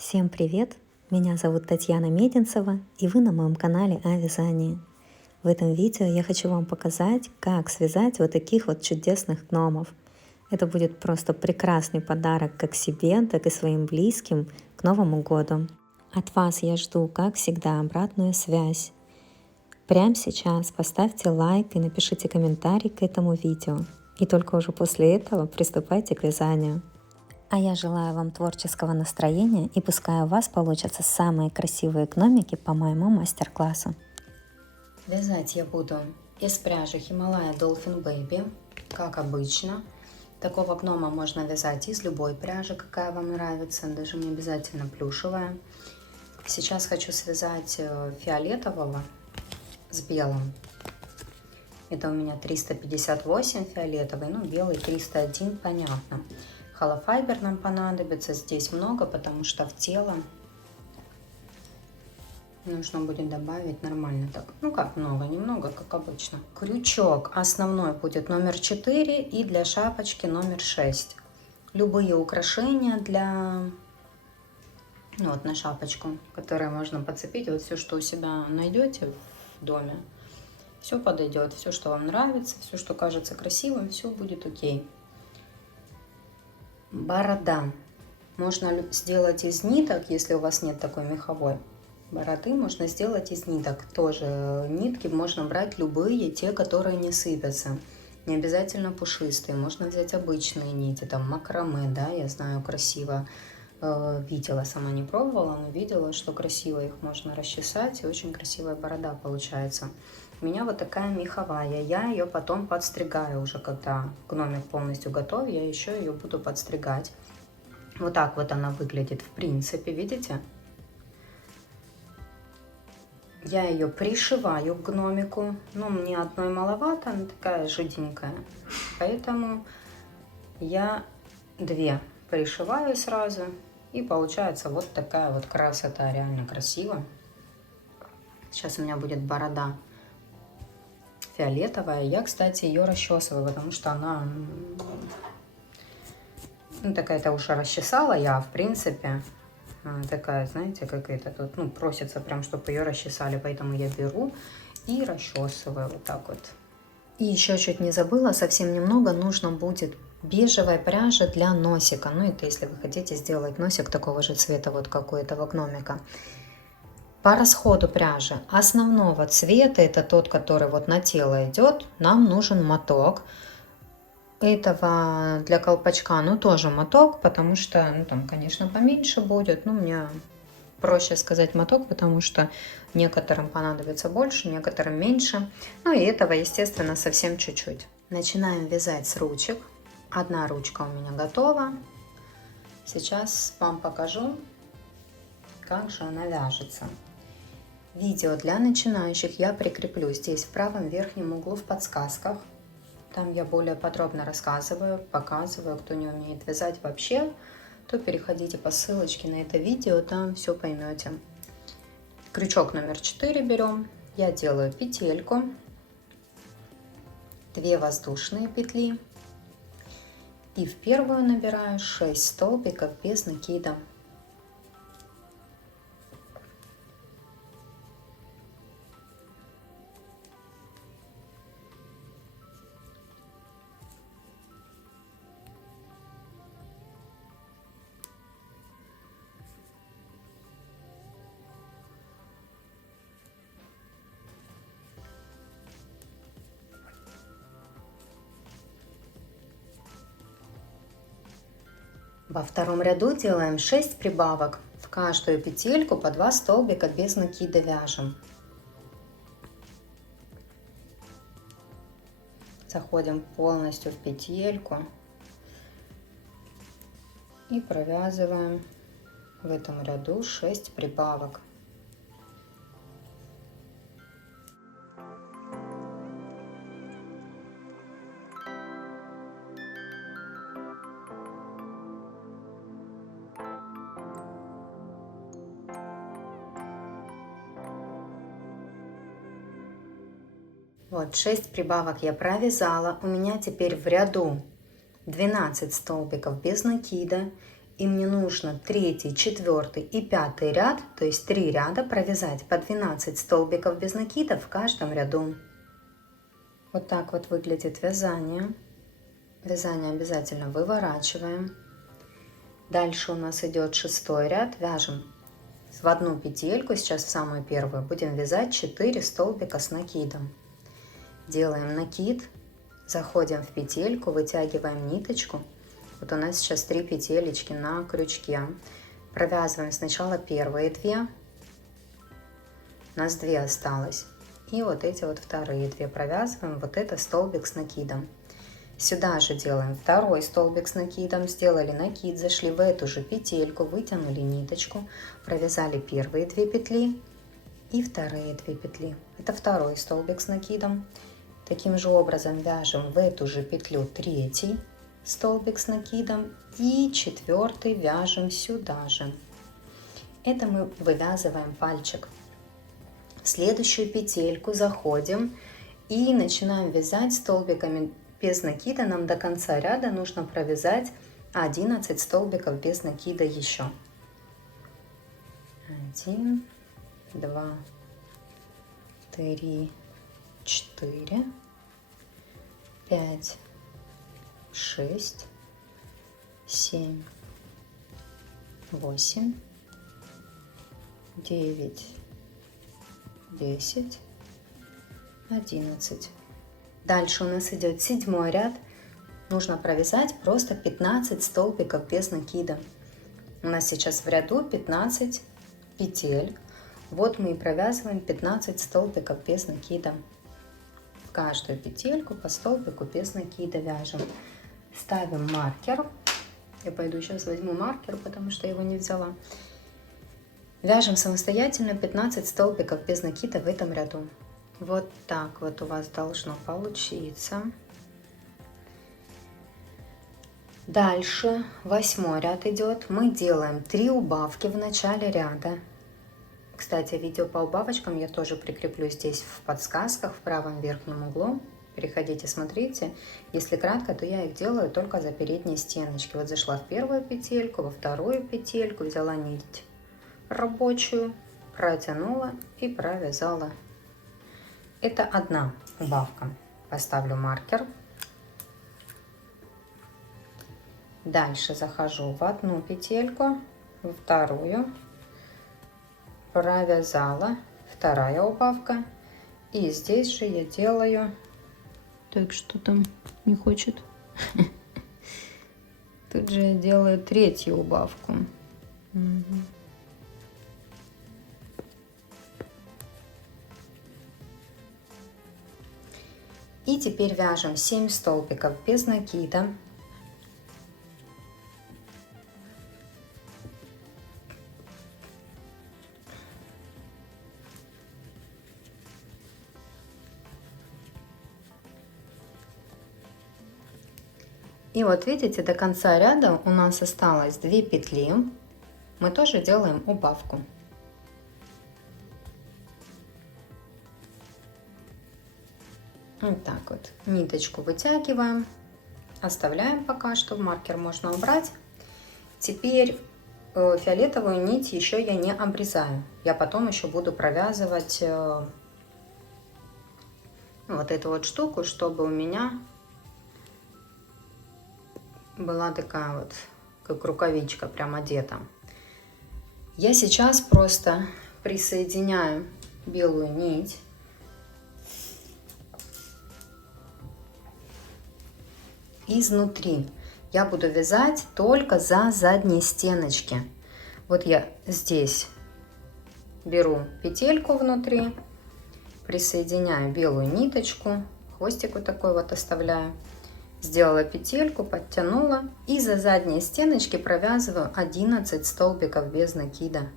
Всем привет! Меня зовут Татьяна Мединцева, и вы на моем канале о вязании. В этом видео я хочу вам показать, как связать вот таких вот чудесных гномов. Это будет просто прекрасный подарок как себе, так и своим близким к Новому году. От вас я жду, как всегда, обратную связь. Прямо сейчас поставьте лайк и напишите комментарий к этому видео. И только уже после этого приступайте к вязанию. А я желаю вам творческого настроения, и пускай у вас получатся самые красивые гномики по моему мастер-классу. Вязать я буду из пряжи Himalaya Dolphin Baby, как обычно. Такого гнома можно вязать из любой пряжи, какая вам нравится, даже не обязательно плюшевая. Сейчас хочу связать фиолетового с белым. Это у меня 358 фиолетовый, ну белый 301, понятно. Холофайбер нам понадобится здесь много, потому что в тело нужно будет добавить нормально так. Ну как много, немного, как обычно. Крючок основной будет номер 4 и для шапочки номер 6. Любые украшения для... Ну, вот на шапочку, которые можно подцепить. Вот все, что у себя найдете в доме, все подойдет. Все, что вам нравится, все, что кажется красивым, все будет окей. Борода. Можно сделать из ниток, если у вас нет такой меховой бороды, можно сделать из ниток. Тоже нитки можно брать любые, те, которые не сыпятся. Не обязательно пушистые. Можно взять обычные нити, там макраме, да, я знаю, красиво. Видела, сама не пробовала, но видела, что красиво их можно расчесать, и очень красивая борода получается. У меня вот такая меховая, я ее потом подстригаю уже, когда гномик полностью готов, я еще ее буду подстригать. Вот так вот она выглядит в принципе, видите? Я ее пришиваю к гномику, но мне одной маловато, она такая жиденькая, поэтому я две пришиваю сразу, и получается вот такая вот красота, реально красиво. Сейчас у меня будет борода фиолетовая. Я, кстати, ее расчесываю, потому что она, ну, такая-то уже расчесала я, в принципе. Такая, знаете, какая-то тут, ну, просится прям, чтобы ее расчесали, поэтому я беру и расчесываю вот так вот. И еще чуть не забыла, совсем немного нужно будет бежевой пряжи для носика. Ну, это если вы хотите сделать носик такого же цвета, вот как у этого гномика. По расходу пряжи основного цвета, это тот, который вот на тело идет, нам нужен моток. Этого для колпачка, ну, тоже моток, потому что, ну, там, конечно, поменьше будет, но мне проще сказать моток, потому что некоторым понадобится больше, некоторым меньше. Ну, и этого, естественно, совсем чуть-чуть. Начинаем вязать с ручек. Одна ручка у меня готова. Сейчас вам покажу, как же она вяжется. Видео для начинающих я прикреплю здесь в правом верхнем углу в подсказках. Там я более подробно рассказываю, показываю. Кто не умеет вязать вообще, то переходите по ссылочке на это видео, там все поймете. Крючок номер 4 берем. Я делаю петельку, 2 воздушные петли и в первую набираю 6 столбиков без накида. Во втором ряду делаем 6 прибавок. В каждую петельку по 2 столбика без накида вяжем. Заходим полностью в петельку и провязываем в этом ряду 6 прибавок. Вот 6 прибавок я провязала. У меня теперь в ряду 12 столбиков без накида И мне нужно 3, 4 и 5 ряд, то есть 3 ряда, провязать по 12 столбиков без накида в каждом ряду. Вот так вот выглядит вязание. Вязание обязательно выворачиваем. Дальше у нас идет 6 ряд. Вяжем в одну петельку, сейчас в самую первую, будем вязать 4 столбика с накидом. Делаем накид, заходим в петельку, вытягиваем ниточку. Вот у нас сейчас 3 петелечки на крючке. Провязываем сначала первые 2. У нас 2 осталось. И вот эти вот вторые 2 провязываем. Вот это столбик с накидом. Сюда же делаем второй столбик с накидом. Сделали накид, зашли в эту же петельку, вытянули ниточку, провязали первые 2 петли и вторые 2 петли. Это второй столбик с накидом. Таким же образом вяжем в эту же петлю 3 столбик с накидом и 4 вяжем сюда же. Это мы вывязываем пальчик. В следующую петельку заходим и начинаем вязать столбиками без накида. Нам до конца ряда нужно провязать 11 столбиков без накида еще. 1, 2, 3, 4, 5, 6, 7, 8, 9, 10, 11. Дальше у нас идет 7 ряд. Нужно провязать просто 15 столбиков без накида. У нас сейчас в ряду 15 петель. Вот мы и провязываем 15 столбиков без накида. В каждую петельку по столбику без накида вяжем. Ставим маркер. Я пойду сейчас возьму маркер, потому что я его не взяла. Вяжем самостоятельно 15 столбиков без накида в этом ряду. Вот так вот у вас должно получиться. Дальше 8 ряд идет. Мы делаем 3 убавки в начале ряда. Кстати, видео по убавочкам я тоже прикреплю здесь в подсказках в правом верхнем углу. Переходите, смотрите. Если кратко, то я их делаю только за передние стеночки. Вот зашла в первую петельку, во вторую петельку, взяла нить рабочую, протянула и провязала. Это одна убавка. Поставлю маркер. Дальше захожу в одну петельку, во вторую, провязала, вторая убавка. И здесь же я делаю... Так, что там не хочет? Тут же я делаю третью убавку. И теперь вяжем 7 столбиков без накида. И вот видите, до конца ряда у нас осталось 2 петли. Мы тоже делаем убавку. Вот так вот. Ниточку вытягиваем. Оставляем пока что. Маркер можно убрать. Теперь фиолетовую нить еще я не обрезаю. Я потом еще буду провязывать вот эту вот штуку, чтобы у меня была такая вот, как рукавичка, прям одета. Я сейчас просто присоединяю белую нить. Изнутри я буду вязать только за задние стеночки. Вот я здесь беру петельку внутри, присоединяю белую ниточку, хвостик вот такой вот оставляю. Сделала петельку, подтянула и за задние стеночки провязываю 11 столбиков без накида.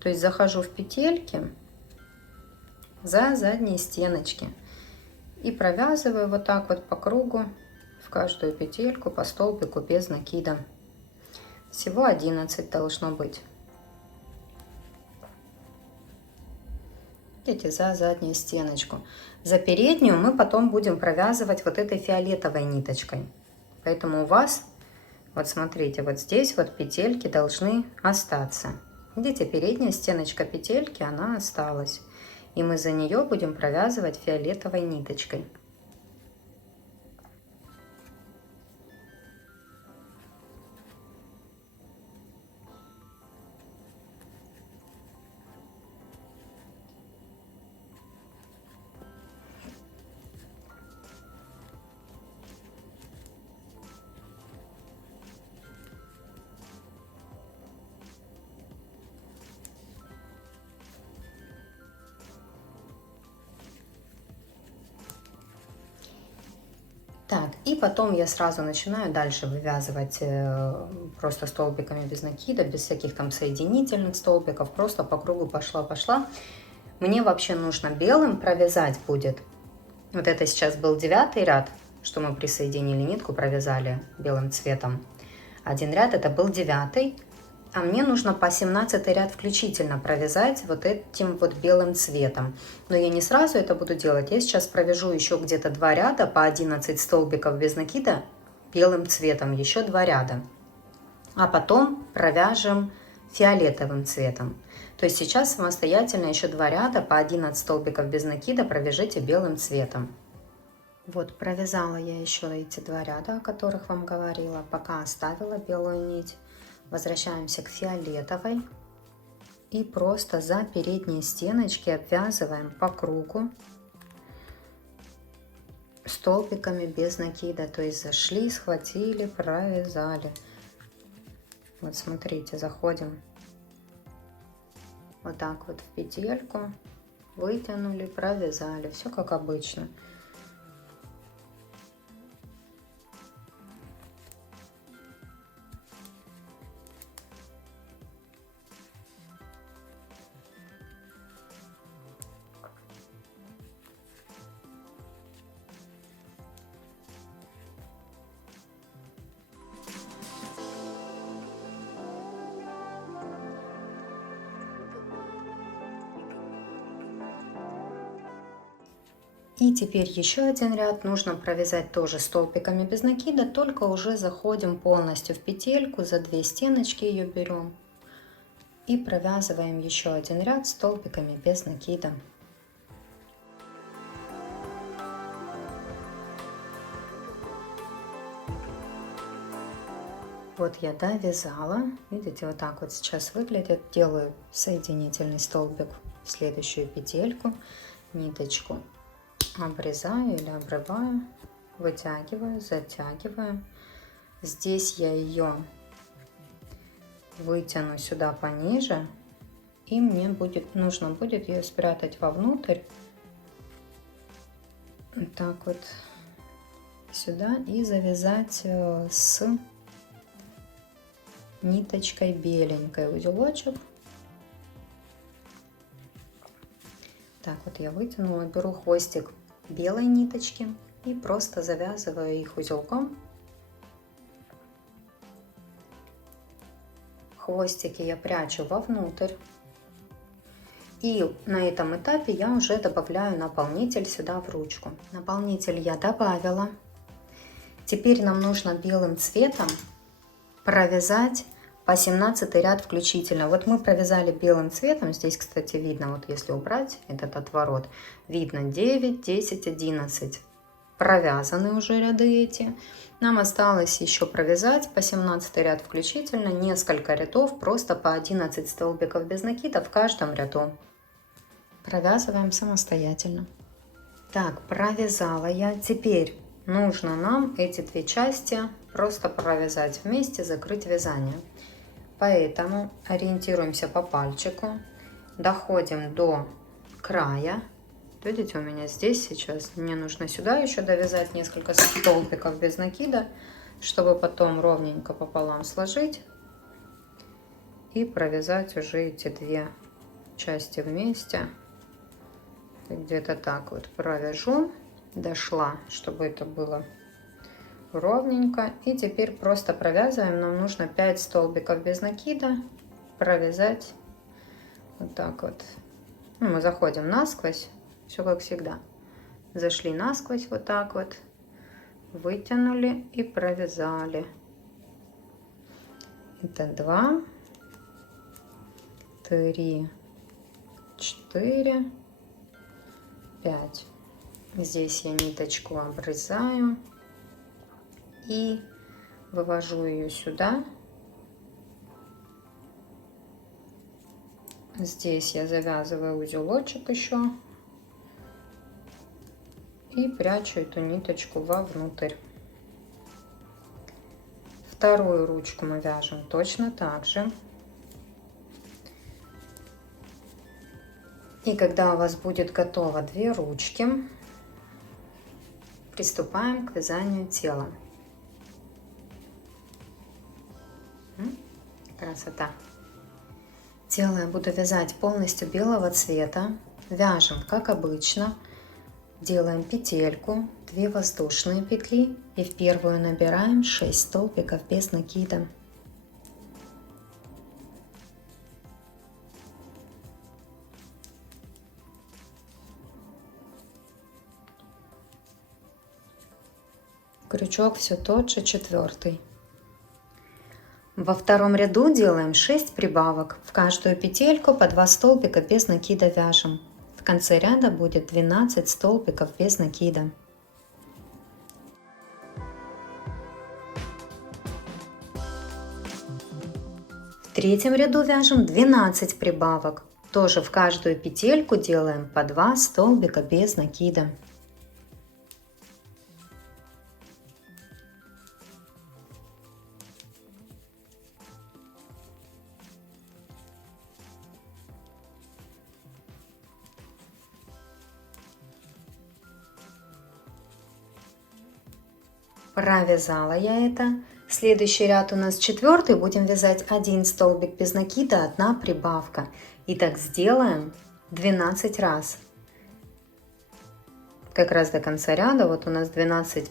То есть захожу в петельки за задние стеночки и провязываю вот так вот по кругу в каждую петельку по столбику без накида. Всего 11 должно быть. Видите, за заднюю стеночку. За переднюю мы потом будем провязывать вот этой фиолетовой ниточкой. Поэтому у вас Вот смотрите, вот здесь вот петельки должны остаться. Видите, передняя стеночка петельки, она осталась. И мы за нее будем провязывать фиолетовой ниточкой. Так, и потом я сразу начинаю дальше вывязывать просто столбиками без накида, без всяких там соединительных столбиков, просто по кругу пошла. Мне вообще нужно белым провязать будет. Вот это сейчас был 9-й ряд, что мы присоединили нитку, провязали белым цветом. Один ряд это был 9-й, а мне нужно по 17-й ряд включительно провязать вот этим вот белым цветом. Но я не сразу это буду делать. Я сейчас провяжу еще где-то 2 ряда по 11 столбиков без накида белым цветом, еще 2 ряда. А потом провяжем фиолетовым цветом. То есть сейчас самостоятельно еще 2 ряда по 11 столбиков без накида провяжите белым цветом. Вот провязала я еще эти 2 ряда, о которых вам говорила, пока оставила белую нить. Возвращаемся к фиолетовой и просто за передние стеночки обвязываем по кругу столбиками без накида. То есть зашли, схватили, провязали. Вот смотрите, заходим вот так вот в петельку, вытянули, провязали. Все как обычно. И теперь еще один ряд нужно провязать тоже столбиками без накида, только уже заходим полностью в петельку, за 2 стеночки ее берем и провязываем еще один ряд столбиками без накида. Вот я довязала, видите, вот так вот сейчас выглядит. Делаю соединительный столбик в следующую петельку, ниточку обрезаю или обрываю, вытягиваю, затягиваю. Здесь я ее вытяну сюда пониже, и мне нужно будет ее спрятать вовнутрь, вот так вот сюда, и завязать с ниточкой беленькой узелочек. Так вот я вытянула, беру хвостик белой ниточки и просто завязываю их узелком. Хвостики я прячу вовнутрь. И на этом этапе я уже добавляю наполнитель сюда в ручку. Наполнитель я добавила. Теперь нам нужно белым цветом провязать по 17 ряд включительно. Вот мы провязали белым цветом, здесь, кстати, видно, вот если убрать этот отворот, видно 9, 10, 11. Провязаны уже ряды эти. Нам осталось еще провязать по 17 ряд включительно несколько рядов, просто по 11 столбиков без накида в каждом ряду. Провязываем самостоятельно. Так, провязала я. Теперь нужно нам эти 2 части просто провязать вместе, закрыть вязание. Поэтому ориентируемся по пальчику, доходим до края. Видите, у меня здесь сейчас, мне нужно сюда еще довязать несколько столбиков без накида, чтобы потом ровненько пополам сложить и провязать уже эти 2 части вместе. Где-то так вот провяжу, дошла, чтобы это было ровненько. И теперь просто провязываем. Нам нужно 5 столбиков без накида провязать вот так вот. Ну, мы заходим насквозь, все как всегда. Зашли насквозь вот так вот, вытянули и провязали. Это 2, 3, 4, 5. Здесь я ниточку обрезаю и вывожу ее сюда. Здесь я завязываю узелочек еще и прячу эту ниточку вовнутрь. Вторую ручку мы вяжем точно так же. И когда у вас будет готово 2 ручки, приступаем к вязанию тела. Красота! Тело я буду вязать полностью белого цвета. Вяжем как обычно. Делаем петельку, 2 воздушные петли и в первую набираем 6 столбиков без накида. Крючок все тот же, 4. Во втором ряду делаем 6 прибавок. В каждую петельку по 2 столбика без накида вяжем. В конце ряда будет 12 столбиков без накида. В третьем ряду вяжем 12 прибавок. Тоже в каждую петельку делаем по 2 столбика без накида. Провязала я это. Следующий ряд у нас 4, будем вязать 1 столбик без накида, 1 прибавка. И так сделаем 12 раз. Как раз до конца ряда, вот у нас 12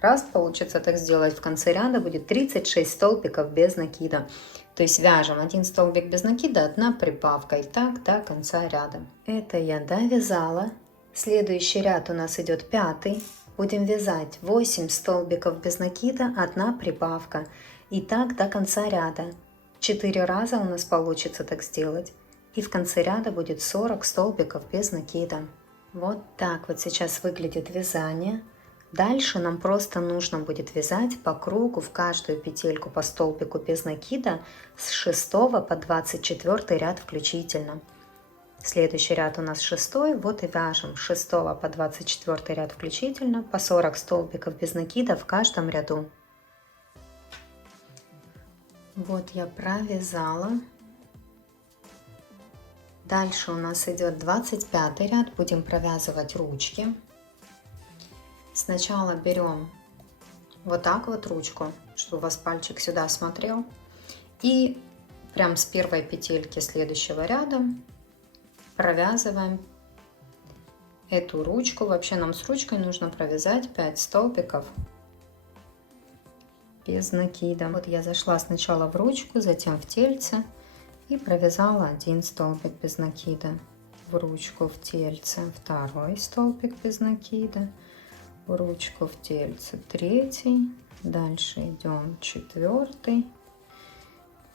раз получится так сделать. В конце ряда будет 36 столбиков без накида. То есть вяжем 1 столбик без накида, 1 прибавка. И так до конца ряда. Это я довязала. Следующий ряд у нас идет 5. Будем вязать 8 столбиков без накида, 1 прибавка. И так до конца ряда. 4 раза у нас получится так сделать. И в конце ряда будет 40 столбиков без накида. Вот так вот сейчас выглядит вязание. Дальше нам просто нужно будет вязать по кругу в каждую петельку по столбику без накида с 6 по 24 ряд включительно. Следующий ряд у нас 6, вот и вяжем с 6 по 24 ряд включительно по 40 столбиков без накида в каждом ряду. Вот я провязала. Дальше у нас идет 25 ряд, будем провязывать ручки. Сначала берем вот так вот ручку, чтобы у вас пальчик сюда смотрел. И прям с первой петельки следующего ряда провязываем эту ручку. Вообще нам с ручкой нужно провязать 5 столбиков без накида. Вот я зашла сначала в ручку, затем в тельце и провязала 1 столбик без накида. В ручку, в тельце 2 столбик без накида, в ручку, в тельце 3, дальше идем 4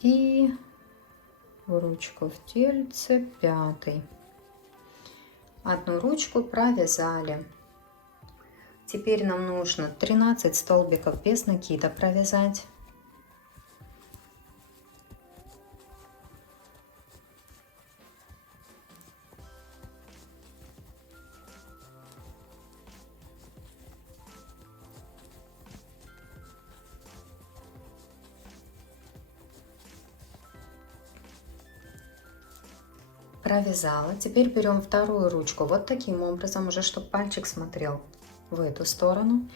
и в ручку, в тельце 5. Одну ручку провязали. Теперь нам нужно 13 столбиков без накида провязать. Провязала. Теперь берем вторую ручку вот таким образом, уже чтобы пальчик смотрел в эту сторону.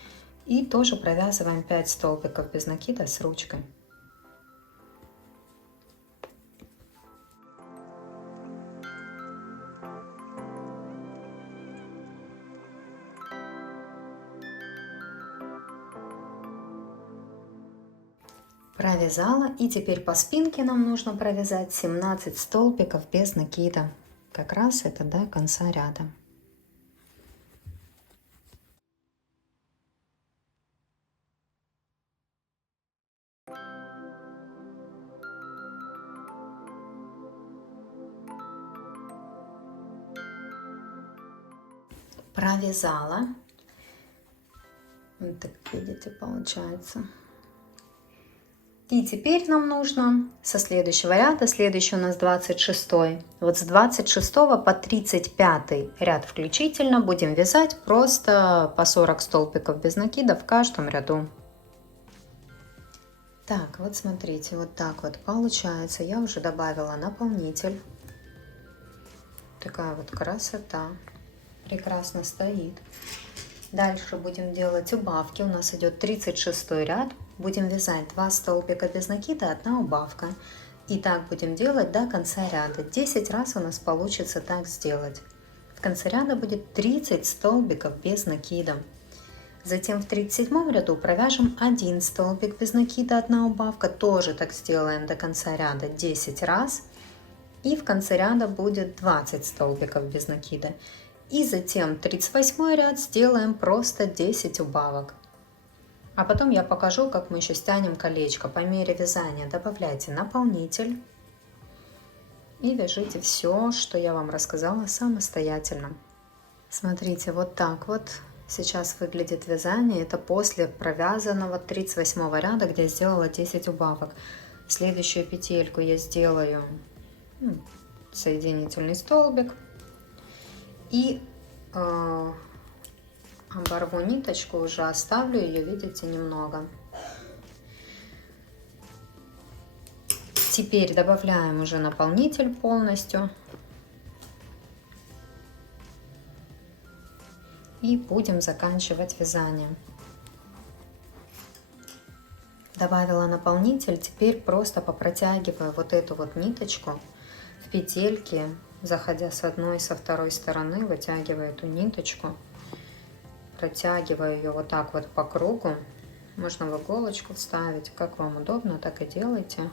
И тоже провязываем 5 столбиков без накида с ручкой. Провязала, и теперь по спинке нам нужно провязать 17 столбиков без накида. Как раз это до конца ряда. провязала. Вот так, видите, получается. И теперь нам нужно со следующего ряда, следующий у нас 26, вот с 26 по 35 ряд включительно будем вязать просто по 40 столбиков без накида в каждом ряду. Так, вот смотрите, вот так вот получается. Я уже добавила наполнитель. Такая вот красота. Прекрасно стоит. Дальше будем делать убавки. У нас идет 36 ряд. Будем вязать 2 столбика без накида, 1 убавка. И так будем делать до конца ряда. 10 раз у нас получится так сделать. В конце ряда будет 30 столбиков без накида. Затем в 37 ряду провяжем 1 столбик без накида, 1 убавка. Тоже так сделаем до конца ряда 10 раз. И в конце ряда будет 20 столбиков без накида. И затем 38 ряд сделаем просто 10 убавок. А потом я покажу, как мы еще стянем колечко. По мере вязания добавляйте наполнитель. И вяжите все, что я вам рассказала, самостоятельно. Смотрите, вот так вот сейчас выглядит вязание. Это после провязанного 38 ряда, где я сделала 10 убавок. Следующую петельку я сделаю соединительный столбик. И оборву ниточку, уже оставлю ее, видите, немного. Теперь добавляем уже наполнитель полностью. И будем заканчивать вязание. Добавила наполнитель, теперь просто попротягиваю вот эту вот ниточку в петельке, заходя с одной и со второй стороны, вытягиваю эту ниточку, протягиваю ее вот так вот по кругу. Можно в иголочку вставить, как вам удобно, так и делайте.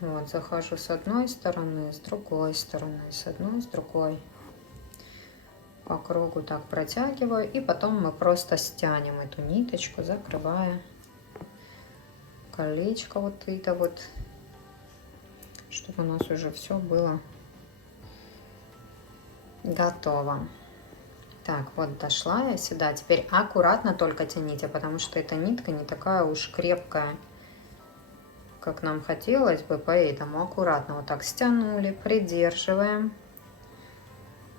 Вот, захожу с одной стороны, с другой стороны, с одной, с другой. По кругу так протягиваю, и потом мы просто стянем эту ниточку, закрывая колечко вот это вот, чтобы у нас уже все было готово. Так, вот дошла я сюда. Теперь аккуратно только тяните, потому что эта нитка не такая уж крепкая, как нам хотелось бы, поэтому аккуратно вот так стянули, придерживаем.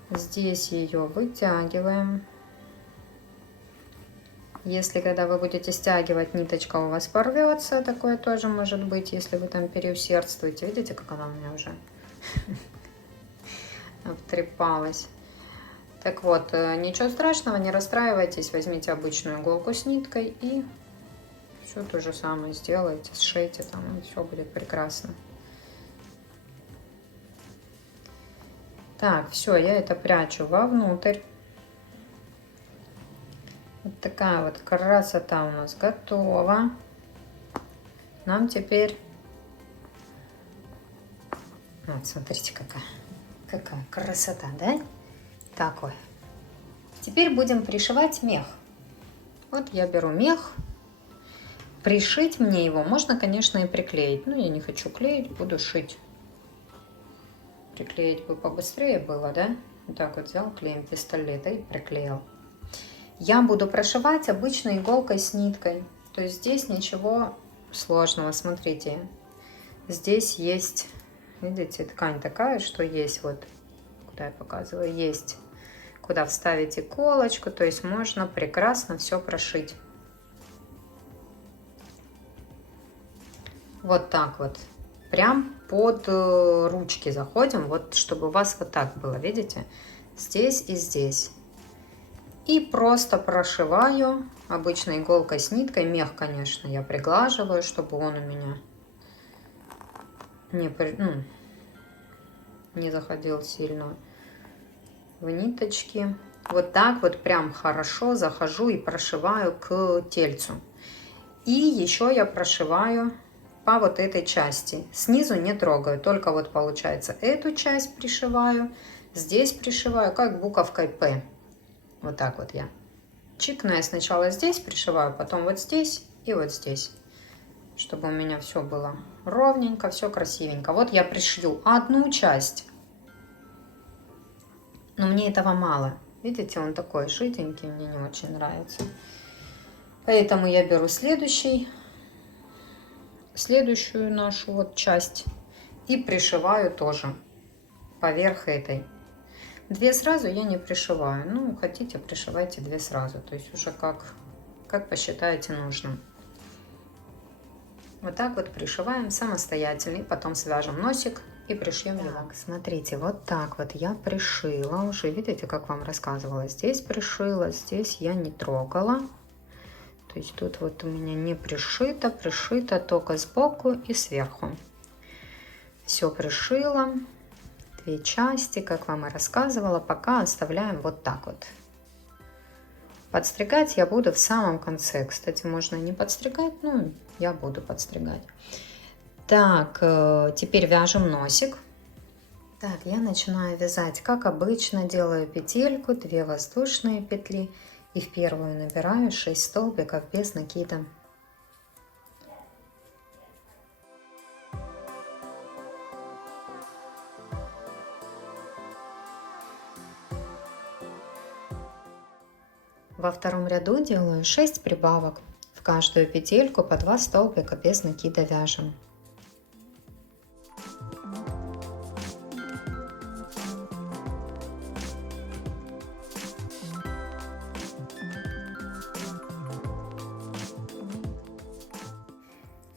Здесь ее вытягиваем. Если когда вы будете стягивать, ниточка у вас порвется, такое тоже может быть, если вы там переусердствуете. Видите, как она у меня уже обтрепалась. Так вот, ничего страшного, не расстраивайтесь, возьмите обычную иголку с ниткой и все то же самое сделайте, сшейте там, и все будет прекрасно. Так, все, я это прячу вовнутрь. Вот такая вот красота у нас готова. Нам теперь... Вот, смотрите, какая красота, да? Такой. Теперь будем пришивать мех. Вот я беру мех. Пришить мне его можно, конечно, и приклеить. Но я не хочу клеить, буду шить. Приклеить бы побыстрее было, да? Вот так вот взял клеем пистолета и приклеил. Я буду прошивать обычной иголкой с ниткой. То есть здесь ничего сложного. Смотрите, здесь есть, видите, ткань такая, что есть вот, куда я показываю, есть куда вставить иголочку. То есть можно прекрасно все прошить. Вот так вот. Прям под ручки заходим, вот чтобы у вас вот так было, видите, здесь и здесь. И просто прошиваю обычной иголкой с ниткой. Мех, конечно, я приглаживаю, чтобы он у меня не заходил сильно в ниточки. Вот так вот прям хорошо захожу и прошиваю к тельцу. И еще я прошиваю по вот этой части. Снизу не трогаю, только вот получается эту часть пришиваю, здесь пришиваю, как буковкой П. Вот так вот я. Чик, но я сначала здесь пришиваю, потом вот здесь и вот здесь, чтобы у меня все было ровненько, все красивенько. Вот я пришью одну часть. Но мне этого мало. Видите, он такой жиденький, мне не очень нравится. Поэтому я беру следующую нашу вот часть и пришиваю тоже поверх этой. 2 сразу я не пришиваю. Ну, хотите, пришивайте 2 сразу. То есть уже как посчитаете нужным. Вот так вот пришиваем самостоятельно. И потом свяжем носик и пришьем его. Смотрите, вот так вот я пришила уже. Видите, как вам рассказывала? Здесь пришила, здесь я не трогала. То есть тут вот у меня не пришито, пришито только сбоку и сверху. Все пришила. 2 части, как вам и рассказывала, пока оставляем вот так вот. Подстригать я буду в самом конце. Кстати, можно не подстригать, но я буду подстригать. Так, теперь вяжем носик. Так, я начинаю вязать, как обычно, делаю петельку, 2 воздушные петли и в первую набираю 6 столбиков без накида. Во втором ряду делаю 6 прибавок. В каждую петельку по 2 столбика без накида вяжем.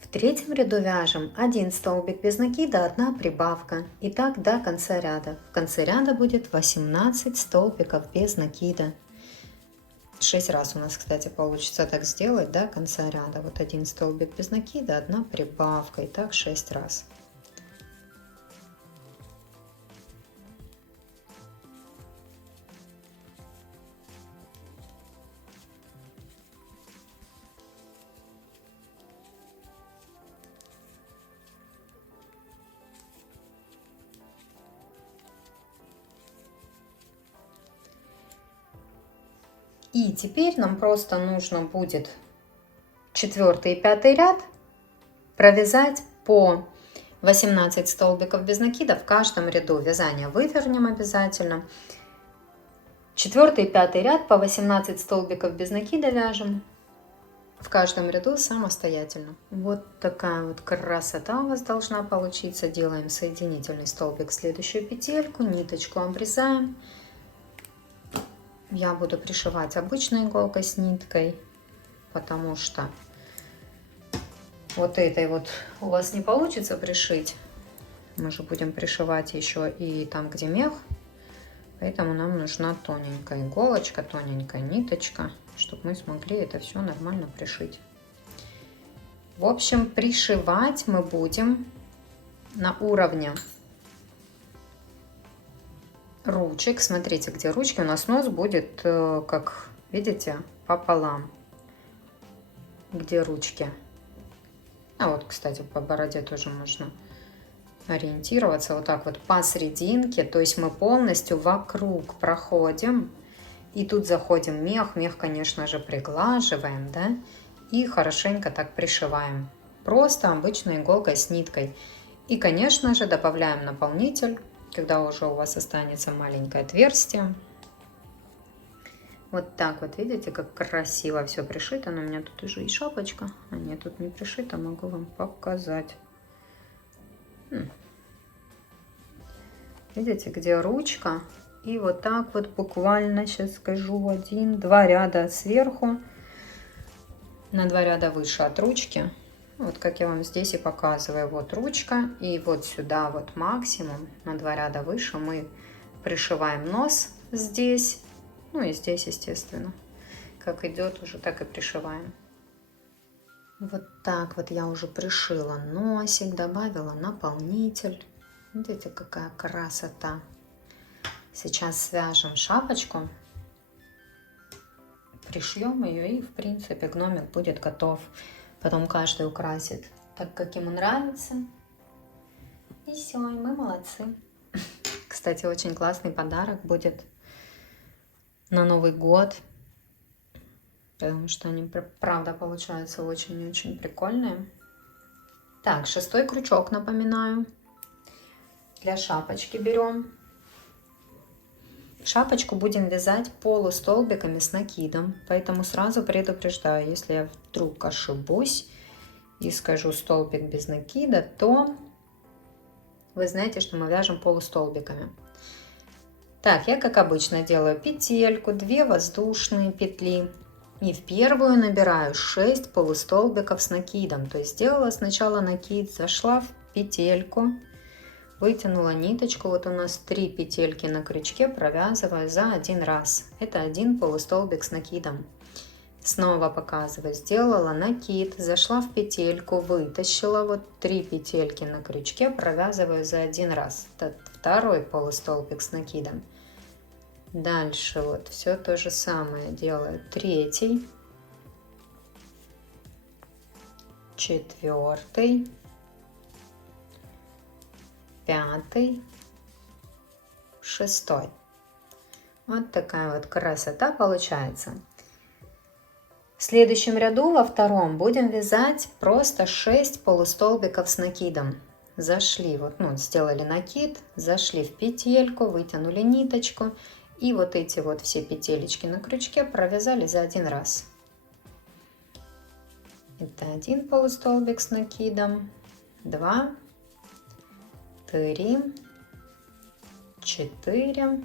В третьем ряду вяжем 1 столбик без накида, 1 прибавка. И так до конца ряда. В конце ряда будет 18 столбиков без накида. 6 раз у нас, кстати, получится так сделать до конца ряда. Вот 1 столбик без накида, 1 прибавка. И так 6 раз. И теперь нам просто нужно будет 4 и 5 ряд провязать по 18 столбиков без накида в каждом ряду. Вязание вывернем обязательно. 4 и 5 ряд по 18 столбиков без накида вяжем в каждом ряду самостоятельно. Вот такая вот красота у вас должна получиться. Делаем соединительный столбик в следующую петельку, ниточку обрезаем. Я буду пришивать обычной иголкой с ниткой, потому что вот этой вот у вас не получится пришить. Мы же будем пришивать еще и там, где мех. Поэтому нам нужна тоненькая иголочка, тоненькая ниточка, чтобы мы смогли это все нормально пришить. В общем, пришивать мы будем на уровне ручек. Смотрите, где ручки, у нас нос будет, как видите, пополам. Где ручки. А вот, кстати, по бороде тоже можно ориентироваться. Вот так вот посерединке. То есть мы полностью вокруг проходим. И тут заходим мех. Мех, конечно же, приглаживаем, да? И хорошенько так пришиваем. Просто обычной иголкой с ниткой. И, конечно же, добавляем наполнитель, когда уже у вас останется маленькое отверстие. Вот так вот, видите, как красиво все пришито. Но у меня тут уже и шапочка. А нет, тут не пришито, могу вам показать. Видите, где ручка. И вот так вот буквально, сейчас скажу, 1-2 ряда сверху. На 2 ряда выше от ручки. Вот как я вам здесь и показываю. Вот ручка. И вот сюда вот максимум на 2 ряда выше мы пришиваем нос здесь. Ну и здесь, естественно. Как идет, уже так и пришиваем. Вот так вот я уже пришила носик, добавила наполнитель. Видите, какая красота. Сейчас свяжем шапочку. Пришьем ее, и в принципе гномик будет готов. Потом каждый украсит так, как ему нравится. И все, и мы молодцы. Кстати, очень классный подарок будет на Новый год. Потому что они, правда, получаются очень-очень прикольные. Так, 6-й крючок, напоминаю. Для шапочки берем. Шапочку будем вязать полустолбиками с накидом, поэтому сразу предупреждаю, если я вдруг ошибусь и скажу столбик без накида, то вы знаете, что мы вяжем полустолбиками. Так, я как обычно делаю петельку, 2 воздушные петли и в первую набираю 6 полустолбиков с накидом. То есть сделала сначала накид, зашла в петельку, вытянула ниточку, вот у нас 3 петельки на крючке, провязываю за 1 раз. Это 1 полустолбик с накидом. Снова показываю, сделала накид, зашла в петельку, вытащила вот 3 петельки на крючке, провязываю за 1 раз. Это 2 полустолбик с накидом. Дальше вот все то же самое делаю. 3, 4, 5, 6. Вот такая вот красота получается. В следующем ряду, во втором, будем вязать просто 6 полустолбиков с накидом. Зашли, вот, ну, сделали накид, зашли в петельку, вытянули ниточку. И вот эти вот все петелечки на крючке провязали за 1 раз. Это 1 полустолбик с накидом, 2, 3, 4,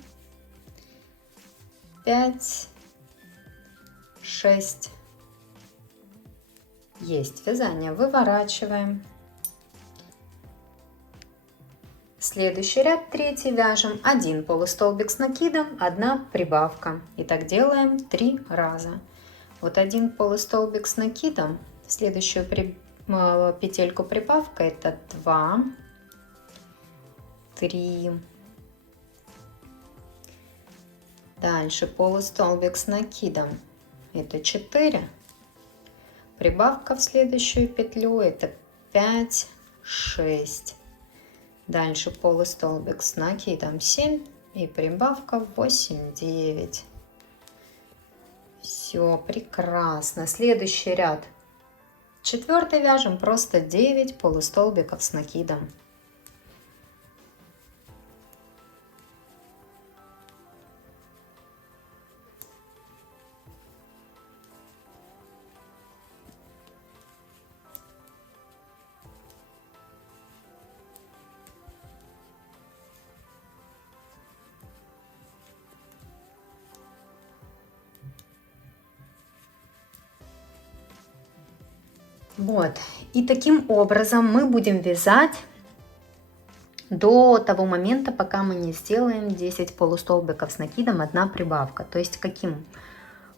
5, 6. Есть вязание, выворачиваем. Следующий ряд, 3, вяжем 1 полустолбик с накидом, 1 прибавка. И так делаем 3 раза. Вот 1 полустолбик с накидом, следующую петельку прибавка, это 2, 3. Дальше полустолбик с накидом, это 4. Прибавка в следующую петлю, это 5, 6. Дальше полустолбик с накидом 7 и прибавка 8, 9. Все прекрасно. Следующий ряд. 4 вяжем просто 9 полустолбиков с накидом. Вот, и таким образом мы будем вязать до того момента, пока мы не сделаем 10 полустолбиков с накидом, 1 прибавка. То есть каким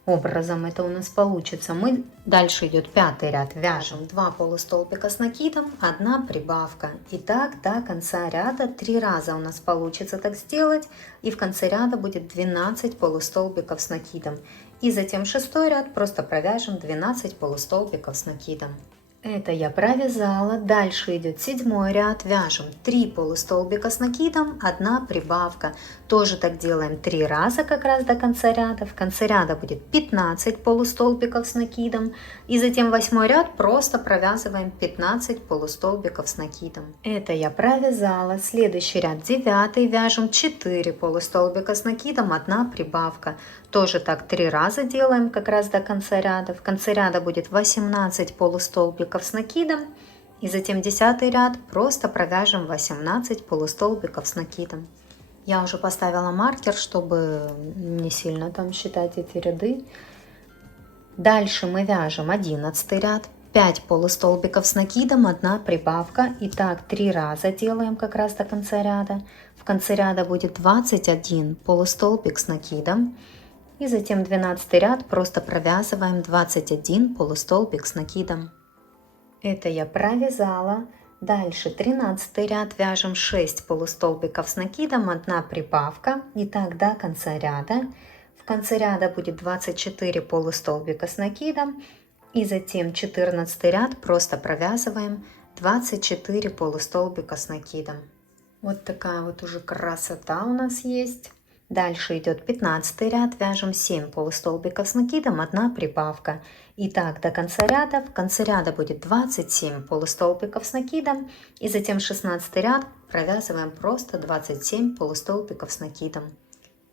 образом это у нас получится? Мы дальше идет 5 ряд, вяжем 2 полустолбика с накидом, 1 прибавка. И так до конца ряда 3 раза у нас получится так сделать, и в конце ряда будет 12 полустолбиков с накидом. И затем 6 ряд просто провяжем 12 полустолбиков с накидом. Это я провязала. Дальше идет 7 ряд, вяжем 3 полустолбика с накидом, 1 прибавка. Тоже так делаем 3 раза как раз до конца ряда. В конце ряда будет 15 полустолбиков с накидом. И затем 8 ряд просто провязываем 15 полустолбиков с накидом. Это я провязала. Следующий ряд 9, вяжем 4 полустолбика с накидом, 1 прибавка. Тоже так 3 раза делаем как раз до конца ряда. В конце ряда будет 18 полустолбиков с накидом. И затем 10 ряд просто провяжем 18 полустолбиков с накидом. Я уже поставила маркер, чтобы не сильно там считать эти ряды. Дальше мы вяжем 11 ряд, 5 полустолбиков с накидом, 1 прибавка. И так 3 раза делаем как раз до конца ряда. В конце ряда будет 21 полустолбик с накидом. И затем 12 ряд просто провязываем 21 полустолбик с накидом. Это я провязала. Дальше 13 ряд, вяжем 6 полустолбиков с накидом, 1 прибавка. И так до конца ряда. В конце ряда будет 24 полустолбика с накидом. И затем 14 ряд просто провязываем 24 полустолбика с накидом. Вот такая вот уже красота у нас есть. Дальше идет 15 ряд, вяжем 7 полустолбиков с накидом, 1 прибавка. И так до конца ряда. В конце ряда будет 27 полустолбиков с накидом. И затем 16 ряд провязываем просто 27 полустолбиков с накидом.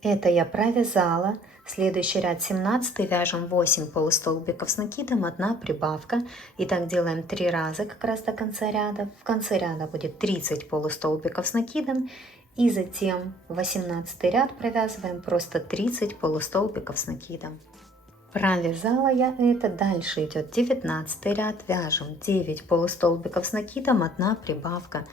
Это я провязала. Следующий ряд 17 вяжем 8 полустолбиков с накидом, 1 прибавка. И так делаем 3 раза как раз до конца ряда. В конце ряда будет 30 полустолбиков с накидом. И затем 18 ряд провязываем просто 30 полустолбиков с накидом. Провязала я это. Дальше идет 19 ряд. Вяжем 9 полустолбиков с накидом, 1 прибавка.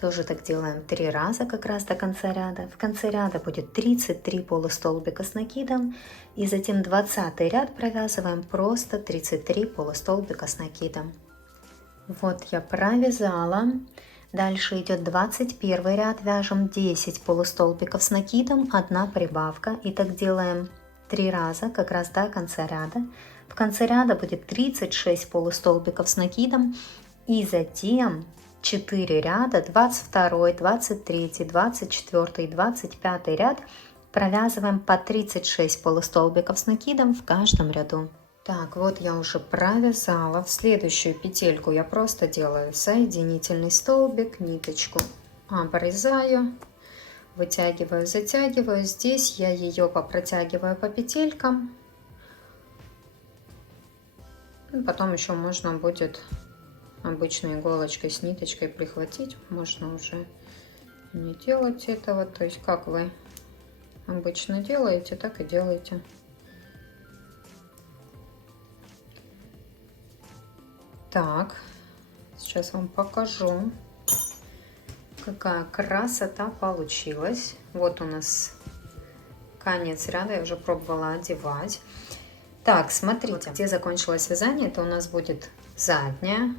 Тоже так делаем 3 раза как раз до конца ряда. В конце ряда будет 33 полустолбика с накидом. И затем 20 ряд провязываем просто 33 полустолбика с накидом. Вот я провязала. Дальше идет 21 ряд. Вяжем 10 полустолбиков с накидом, 1 прибавка. И так делаем 3 раза как раз до конца ряда. В конце ряда будет 36 полустолбиков с накидом. И затем 4 ряда, 22, 23, 24, 25 ряд провязываем по 36 полустолбиков с накидом в каждом ряду. Так, вот я уже провязала. В следующую петельку я просто делаю соединительный столбик, ниточку обрезаю, вытягиваю, затягиваю. Здесь я ее попротягиваю по петелькам. Потом еще можно будет обычной иголочкой с ниточкой прихватить. Можно уже не делать этого. То есть как вы обычно делаете, так и делаете. Так, сейчас вам покажу, какая красота получилась. Вот у нас конец ряда, я уже пробовала одевать. Так, смотрите, где закончилось вязание, это у нас будет задняя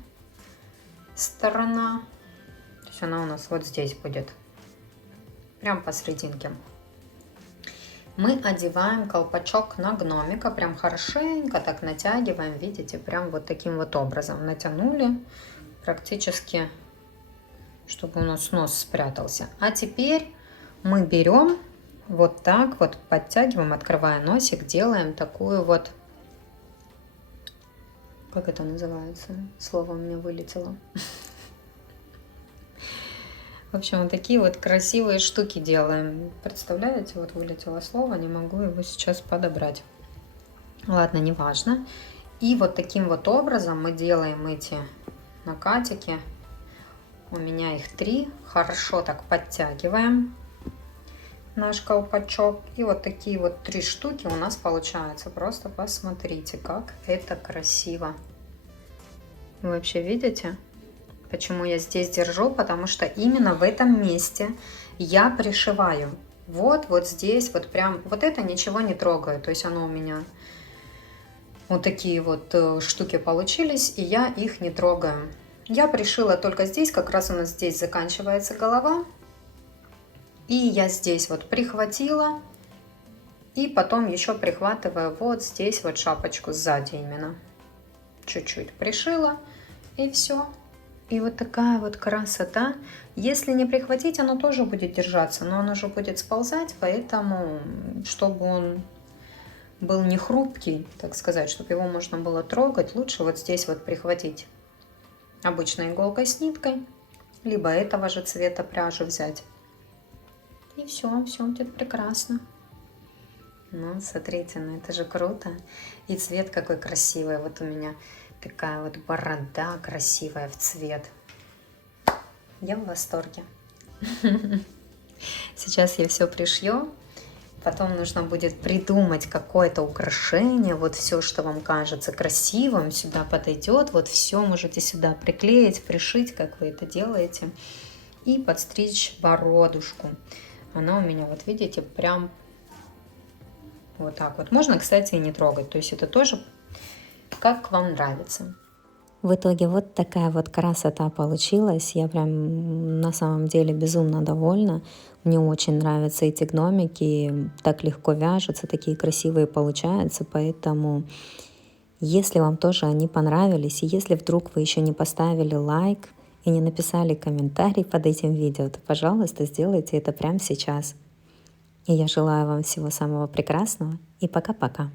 сторона. То есть она у нас вот здесь будет, прям посерединке. Мы одеваем колпачок на гномика, прям хорошенько так натягиваем, видите, прям вот таким вот образом натянули, практически, чтобы у нас нос спрятался. А теперь мы берем вот так вот, подтягиваем, открывая носик, делаем такую вот, как это называется, слово у меня вылетело. В общем, вот такие вот красивые штуки делаем. Представляете, вот вылетело слово, не могу его сейчас подобрать. Ладно, неважно. И вот таким вот образом мы делаем эти накатики. У меня их 3. Хорошо так подтягиваем наш колпачок. И вот такие вот 3 штуки у нас получаются. Просто посмотрите, как это красиво. Вы вообще видите? Почему я здесь держу? Потому что именно в этом месте я пришиваю. Вот здесь, вот прям, вот это ничего не трогаю. То есть оно у меня вот такие вот штуки получились, и я их не трогаю. Я пришила только здесь, как раз у нас здесь заканчивается голова. И я здесь вот прихватила, и потом еще прихватываю вот здесь вот шапочку сзади именно. Чуть-чуть пришила, и все. И вот такая вот красота. Если не прихватить, оно тоже будет держаться, но оно же будет сползать, поэтому, чтобы он был не хрупкий, так сказать, чтобы его можно было трогать, лучше вот здесь вот прихватить обычной иголкой с ниткой, либо этого же цвета пряжи взять. И все будет прекрасно. Ну, смотрите, ну это же круто. И цвет какой красивый. Вот у меня такая вот борода красивая в цвет. Я в восторге. Сейчас я все пришью. Потом нужно будет придумать какое-то украшение. Вот все, что вам кажется красивым, сюда подойдет. Вот все можете сюда приклеить, пришить, как вы это делаете. И подстричь бородушку. Она у меня, вот видите, прям вот так вот. Можно, кстати, и не трогать. То есть это тоже как вам нравится. В итоге вот такая вот красота получилась. Я прям на самом деле безумно довольна. Мне очень нравятся эти гномики. Так легко вяжутся, такие красивые получаются. Поэтому, если вам тоже они понравились, и если вдруг вы еще не поставили лайк и не написали комментарий под этим видео, то, пожалуйста, сделайте это прямо сейчас. И я желаю вам всего самого прекрасного. И пока-пока.